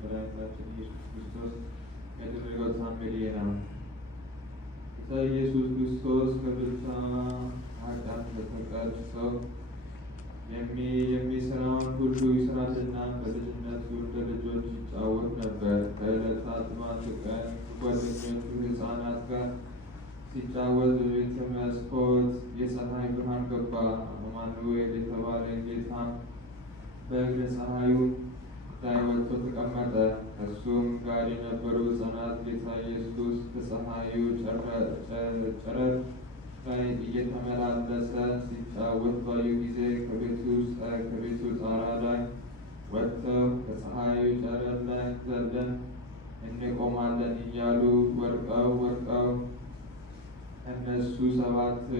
መድኃኒታችን ኢየሱስ ክርስቶስ ያደረገው ታምር ይህ ነው። ጌታ ኢየሱስ ክርስቶስ ከብልታ ኃጢአት በስተቀር ሰው የሚሰራውን ሁሉ ይሰራልና በልጅነቱ እንደ ልጆች ይጫወት ነበር። ከዕለታት በአንድ ቀን ከጓደኞቹ ሕፃናት ጋር ሲጫወት በቤተ መስኮት የፀሐይ ብርሃን ገባ። አማኑኤል የተባለ ጌታም በእግረ ፀሐዩ ላይ ወጥቶ ተቀመጠ። ከእሱም ጋር የነበሩ ሕፃናት ጌታ ኢየሱስ ከፀሐዩ ጨረር ላይ እየተመላለሰ ሲጫወት ባዩ ጊዜ ከቤቱ ጣራ ላይ ወጥተው ከፀሐዩ ጨረር ላይ ዘለን እንቆማለን እያሉ ወድቀው እነሱ 7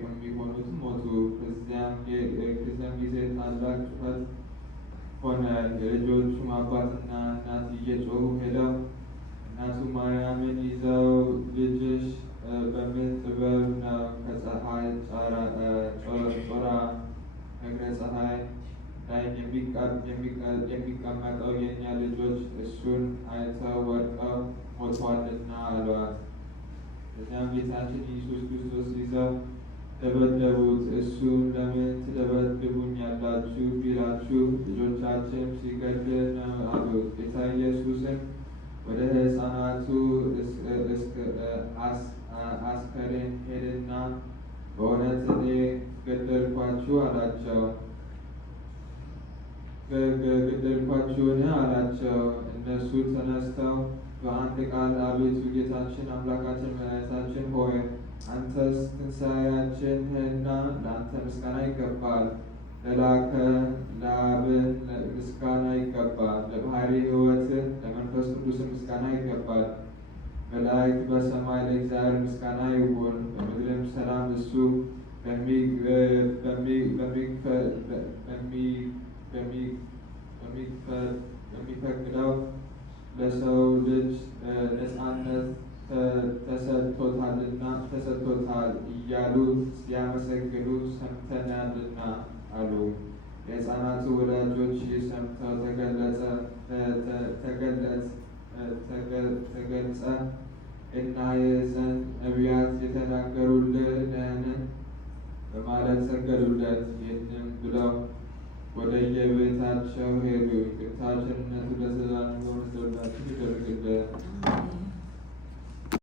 ከሚሆኑት ሞቱ። ከዚያም ጊዜ ታላቅ ጩኸት ሆነ። የልጆቹም አባትና እናት እየጮሁ ሄደው እናቱ ማርያምን ይዘው ልጅሽ በምን ጥበብ ነው ከፀሐይ ጮራ እግረ ፀሐይ ላይ የሚቀመጠው? የእኛ ልጆች እሱን አይተው ወድቀው ሞቷልና አሏት። እዚያም ጌታችን ኢየሱስ ክርስቶስ ይዘው ደበደቡት። እሱን ለምን ትደበድቡኛላችሁ ቢላችሁ ልጆቻችን ሲገድል ነው አሉት። ጌታ ኢየሱስም ወደ ሕፃናቱ አስከሬን ሄደና በእውነት እኔ ገደልኳችሁን አላቸው። እነሱ ተነስተው በአንድ ቃል አቤቱ ጌታችን አምላካችን መድኃኒታችን ሆይ አንተስ ትንሣኤያችንና ለአንተ ምስጋና ይገባል። ለላከ ለአብን ምስጋና ይገባል። ለባሕሪ ሕይወትን ለመንፈስ ቅዱስ ምስጋና ይገባል። መላእክት በሰማይ ለእግዚአብሔር ምስጋና ይሁን። በምድርም ሰላም እሱ በሚፈቅደው ለሰው ልጅ ነፃነት ተሰጥቶታል እያሉ ሲያመሰግኑ ሰምተናልና አሉ። የሕፃናቱ ወላጆች ሰምተው ተገልጸ እናየው ዘንድ ነቢያት የተናገሩልንን በማለት ሰገዱለት። ይህንም ብለው ወደየቤታቸው ሄዱ። ይቅርታ ቸርነቱ ለዘላለሙ ይደረግልን።